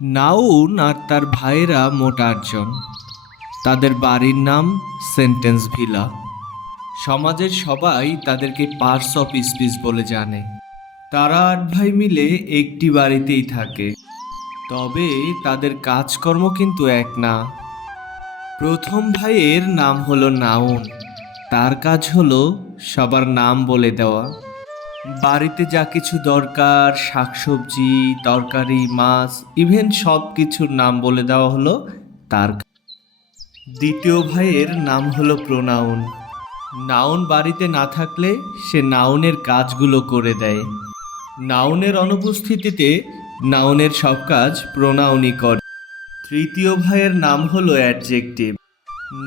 Noun আর তার ভাইয়েরা মোট আটজন। তাদের বাড়ির নাম সেন্টেন্স ভিলা। সমাজের সবাই তাদেরকে পার্স অফ স্পিচ বলে জানে। তারা আট ভাই মিলে একটি বাড়িতেই থাকে। তবে তাদের কাজকর্ম কিন্তু এক না। প্রথম ভাইয়ের নাম হলো নাউন। তার কাজ হলো সবার নাম বলে দেওয়া। বাড়িতে যা কিছু দরকার, শাকসবজি, তরকারি, মাছ ইভেন সব কিছুর নাম বলে দেওয়া হলো তার দ্বিতীয় ভাইয়ের নাম হলো প্রোনাউন নাউন বাড়িতে না থাকলে সে নাউনের কাজগুলো করে দেয়। নাউনের অনুপস্থিতিতে নাউনের সব কাজ প্রোনাউনই করে। তৃতীয় ভাইয়ের নাম হলো অ্যাডজেক্টিভ।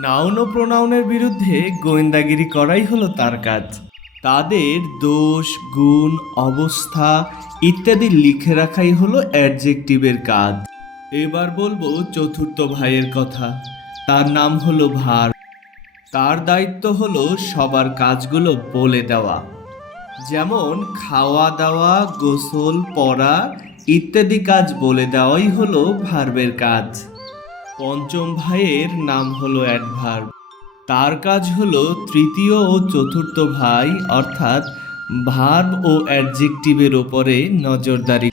নাউন ও প্রোনাউনের বিরুদ্ধে গোয়েন্দাগিরি করাই হলো তার কাজ। তাদের দোষ, গুণ, অবস্থা ইত্যাদি লিখে রাখাই হলো অ্যাডজেক্টিভের কাজ। এবার বলব চতুর্থ ভাইয়ের কথা। তার নাম হলো ভার। তার দায়িত্ব হলো সবার কাজগুলো বলে দেওয়া। যেমন খাওয়া দাওয়া, গোসল, পড়া ইত্যাদি কাজ বলে দেওয়াই হলো ভার্বের কাজ। পঞ্চম ভাইয়ের নাম হলো অ্যাডভার্ব। তার কাজ হলো তৃতীয় ও চতুর্থ ভাই, অর্থাৎ ভার্ব ও অ্যাডজেক্টিভের ওপরে নজরদারি।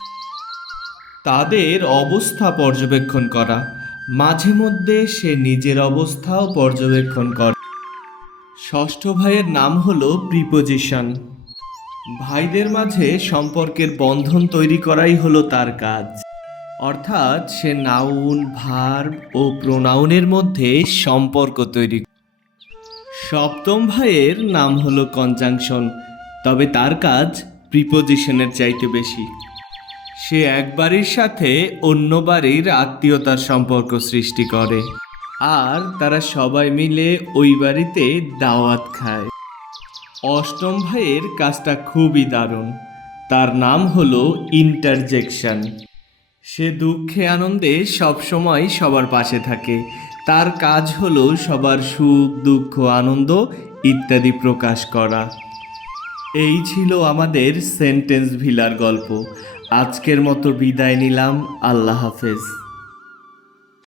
তাদের অবস্থা পর্যবেক্ষণ করা। মাঝে মধ্যে সে নিজের অবস্থাও পর্যবেক্ষণ করে। ষষ্ঠ ভাইয়ের নাম হলো প্রিপোজিশন। ভাইদের মাঝে সম্পর্কের বন্ধন তৈরি করাই হলো তার কাজ। অর্থাৎ সে নাউন, ভার্ব ও প্রোনাউনের মধ্যে সম্পর্ক তৈরি সপ্তম ভাইয়ের নাম হলো কনজাংশন, তবে তার কাজ প্রিপোজিশনের চাইতে বেশি। সে এক বাড়ির সাথে অন্য বাড়ির আত্মীয়তার সম্পর্ক সৃষ্টি করে, আর তারা সবাই মিলে ওই বাড়িতে দাওয়াত খায়। অষ্টম ভাইয়ের কাজটা খুবই দারুণ, তার নাম হলো ইন্টারজেকশন। সে দুঃখে আনন্দে সবসময় সবার পাশে থাকে তার কাজ হলো সবার সুখ, দুঃখ, আনন্দ ইত্যাদি প্রকাশ করা। এই ছিল আমাদের সেন্টেন্স ভিলার গল্প। আজকের মতো বিদায় নিলাম। আল্লাহ হাফেজ।